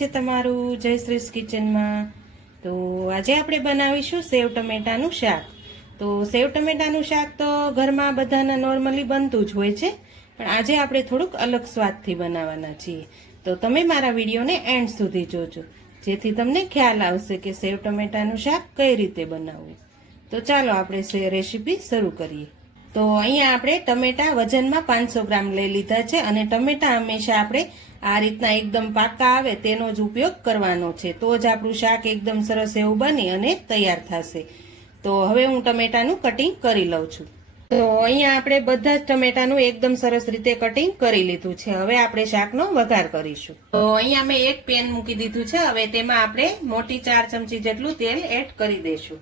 છે તમારું જયશ્રીસ કિચનમાં। તો આજે આપણે બનાવીશું સેવ ટમેટાનું શાક। તો સેવ ટમેટાનું શાક તો ઘરમાં બધાના નોર્મલી બનતું જ હોય છે, પણ આજે આપણે થોડુંક અલગ સ્વાદથી બનાવવાના છીએ। તો તમે મારા વિડીયોને એન્ડ સુધી જોજો, જેથી તમને ખ્યાલ આવશે કે સેવ ટમેટાનું શાક કઈ રીતે બનાવવું। તો ચાલો આપણે રેસીપી શરૂ કરીએ। તો અહીંયા આપણે ટમેટા વજનમાં 500 ગ્રામ લઈ લીધા છે, અને ટમેટા હંમેશા આપણે આ રીતના એકદમ પાકા આવે તેનો જ ઉપયોગ કરવાનો છે, તો જ આપણું શાક એકદમ સરસ એવું બની અને તૈયાર થશે। તો હવે હું ટમેટાનું કટિંગ કરી લઉં છું। તો અહીંયા આપણે બધા જ ટમેટાનું એકદમ સરસ રીતે કટિંગ કરી લીધું છે। હવે આપણે શાકનો વઘાર કરીશું। તો અહીંયા મેં એક પેન મૂકી દીધું છે, હવે તેમાં આપણે મોટી 4 ચમચી જેટલું તેલ એડ કરી દઈશું।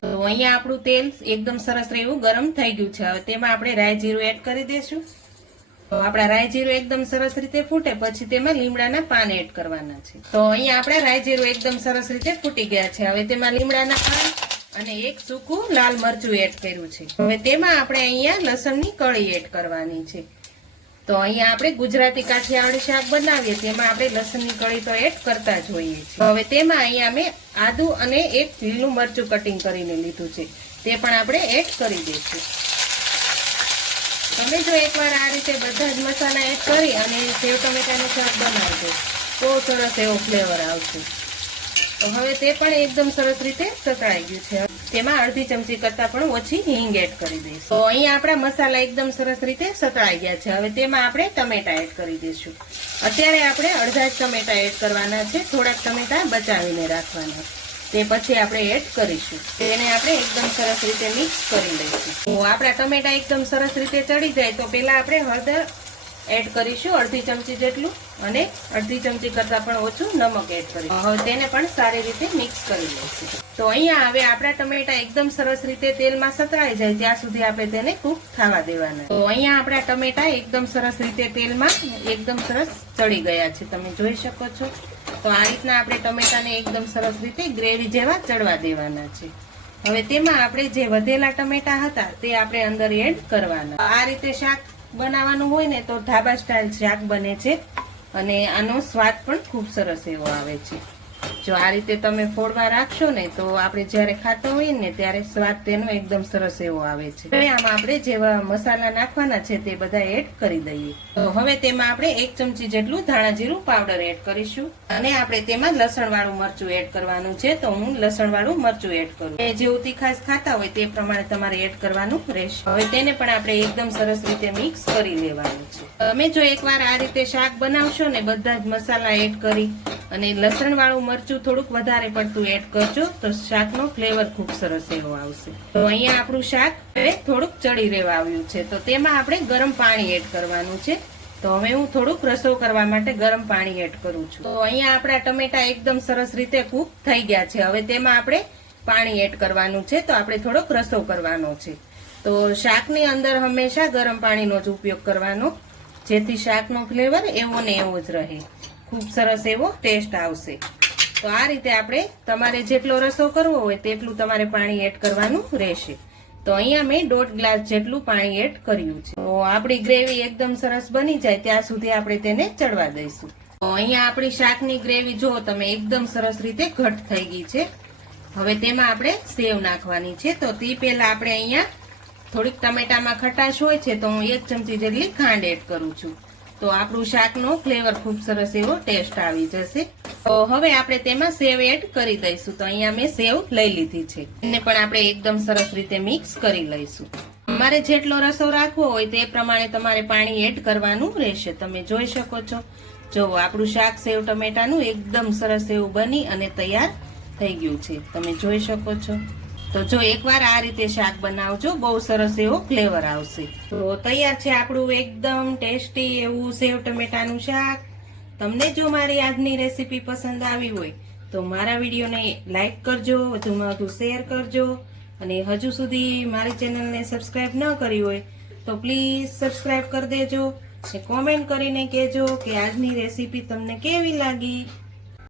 તો અહીંયા આપણું તેલ એકદમ સરસ એવું ગરમ થઈ ગયું છે, હવે તેમાં આપણે રાઈ જીરું એડ કરી દઈશું। તો આપણા રાઈ જીરું એકદમ સરસ રીતે ફૂટે પછી તેમાં લીમડાના પાન એડ કરવાના છે। તો અહીંયા આપણે રાઈ જીરું એકદમ સરસ રીતે ફૂટી ગયા છે, હવે તેમાં લીમડાના પાન અને એક સૂકું લાલ મરચું એડ કર્યું છે। હવે તેમાં આપણે અહીંયા લસણની કળી એડ કરવાની છે। તો અહીંયા આપણે ગુજરાતી કાઠિયાવાડી શાક બનાવીએ તેમાં આપણે લસણની કળી તો એડ કરતા જ હોઈએ છીએ। હવે તેમાં અહીંયા મેં આદુ અને એક લીલું મરચું કટિંગ કરીને લીધું છે, તે પણ આપણે એડ કરી દઈશું। તમે જો એકવાર આ રીતે બધા જ મસાલા એડ કરી અને સેવ ટમેટાનું શાક બનાવજો તો સરસ એવો ફ્લેવર આવશે। તો હવે તે પણ એકદમ સરસ રીતે સતળાઈ ગયું છે, તેમાં અડધી ચમચી કરતા પણ ઓછી હિંગ એડ કરી દઈશું। તો અહીંયા આપણા મસાલા એકદમ સરસ રીતે સતળાઈ ગયા છે, હવે તેમાં આપણે ટમેટા એડ કરી દઈશું। અત્યારે આપણે અડધા જ ટમેટા એડ કરવાના છે, થોડાક ટમેટા બચાવીને રાખવાના, તે પછી આપણે એડ કરીશું। તેને આપણે એકદમ સરસ રીતે મિક્સ કરી લઈશું। તો આપણા ટમેટા એકદમ સરસ રીતે ચડી જાય તો પહેલા આપણે હળદર એડ કરીશું અડધી ચમચી જેટલું, અને અડધી ચમચી કરતા પણ ઓછું નમક એડ કરીશું। હવે તેને પણ સારી રીતે મિક્સ કરી લઈશું। તો અહીંયા હવે આપણા ટમેટા એકદમ સરસ રીતે તેલમાં સતળાઈ જાય ત્યાં સુધી આપણે તેને કૂક થવા દેવાના। તો અહીંયા આપણા ટમેટા એકદમ સરસ રીતે તેલમાં એકદમ સરસ ચડી ગયા છે, તમે જોઈ શકો છો। તો આ રીતના આપણે ટમેટાને એકદમ સરસ રીતે ગ્રેવી જેવા ચડવા દેવાના છે। હવે તેમાં આપણે જે વધેલા ટમેટા હતા તે આપણે અંદર એડ કરવાના। આ રીતે શાક બનાવવાનું હોય ને તો ઢાબા સ્ટાઇલ શાક બને છે, અને આનો સ્વાદ પણ ખૂબ સરસ એવો આવે છે। જો આ રીતે તમે ફોડવા રાખશો ને તો આપણે જ્યારે ખાતો હોઈએ ને ત્યારે સ્વાદ તેનો એકદમ સરસ એવો આવે છે। હવે આમાં આપણે જેવા મસાલા નાખવાના છે તે બધા એડ કરી દઈએ। તો હવે તેમાં આપણે 1 ચમચી જેટલું ધાણા જીરું પાવડર એડ કરીશું, અને આપણે તેમાં લસણ વાળું મરચું એડ કરવાનું છે। તો હું લસણ વાળું મરચું એડ કરું, જેવું તીખાસ ખાતા હોય તે પ્રમાણે તમારે એડ કરવાનું રહેશે। હવે તેને પણ આપણે એકદમ સરસ રીતે મિક્સ કરી લેવાનું છે। તમે જો એકવાર આ રીતે શાક બનાવશો ને બધા જ મસાલા એડ કરી અને લસણ વાળું મરચું થોડુંક વધારે પડતું એડ કરજો તો શાકનો ફ્લેવર ખૂબ સરસ એવો આવશે। તો અહીંયા આપણું શાક થોડુંક ચડી રહેવા આવ્યું છે, તો તેમાં આપણે ગરમ પાણી એડ કરવાનું છે। તો હવે હું થોડુંક રસો કરવા માટે ગરમ પાણી એડ કરું છું। તો અહીંયા આપણા ટમેટા એકદમ સરસ રીતે કૂક થઈ ગયા છે, હવે તેમાં આપણે પાણી એડ કરવાનું છે। તો આપણે થોડોક રસો કરવાનો છે, તો શાકની અંદર હંમેશા ગરમ પાણીનો જ ઉપયોગ કરવાનો, જેથી શાકનો ફ્લેવર એવો ને એવો જ રહે, ખૂબ સરસ એવો ટેસ્ટ આવશે। તો આ રીતે આપણે તમારે જેટલો રસો કરવો હોય તેટલું તમારે પાણી એડ કરવાનું રહેશે। તો અહીંયા મેં 1.5 ગ્લાસ જેટલું પાણી એડ કર્યું છે। તો આપણી ગ્રેવી એકદમ સરસ બની જાય ત્યાં સુધી આપણે તેને ચડવા દઈશું। તો અહીંયા આપણી શાકની ગ્રેવી જો તમે એકદમ સરસ રીતે ઘટ થઈ ગઈ છે। હવે તેમાં આપણે સેવ નાખવાની છે। તો તે પહેલા આપણે અહીંયા થોડીક ટમેટામાં ખટાશ હોય છે, તો હું 1 ચમચી જેટલી ખાંડ એડ કરું છું, તો આપણું શાકનો ફ્લેવર ખૂબ સરસ એવો ટેસ્ટ આવી જશે। તો હવે આપણે તેમાં સેવ એડ કરી દઈશું। તો અહીંયા મેં સેવ લઈ લીધી છે, એને પણ આપણે એકદમ સરસ રીતે મિક્સ કરી લઈશું। તમારે જેટલો રસો રાખવો હોય તે પ્રમાણે તમારે પાણી એડ કરવાનું રહેશે। તમે જોઈ શકો છો, જો આપણું શાક સેવ ટમેટાનું એકદમ સરસ એવું બની અને તૈયાર થઈ ગયું છે, તમે જોઈ શકો છો। તો જો એકવાર આ રીતે શાક બનાવજો, બહુ સરસ એવો ફ્લેવર આવશે। તો તૈયાર છે આપણું એકદમ ટેસ્ટી એવું સેવ ટમેટાનું શાક। તમને જો મારી આજની રેસીપી પસંદ આવી હોય તો મારા વિડીયોને લાઈક કરજો, વધુમાં વધુ શેર કરજો, અને હજુ સુધી મારી ચેનલને સબસ્ક્રાઇબ ન કરી હોય તો પ્લીઝ સબસ્ક્રાઇબ કરી દેજો, કોમેન્ટ કરીને કહેજો કે આજની રેસીપી તમને કેવી લાગી।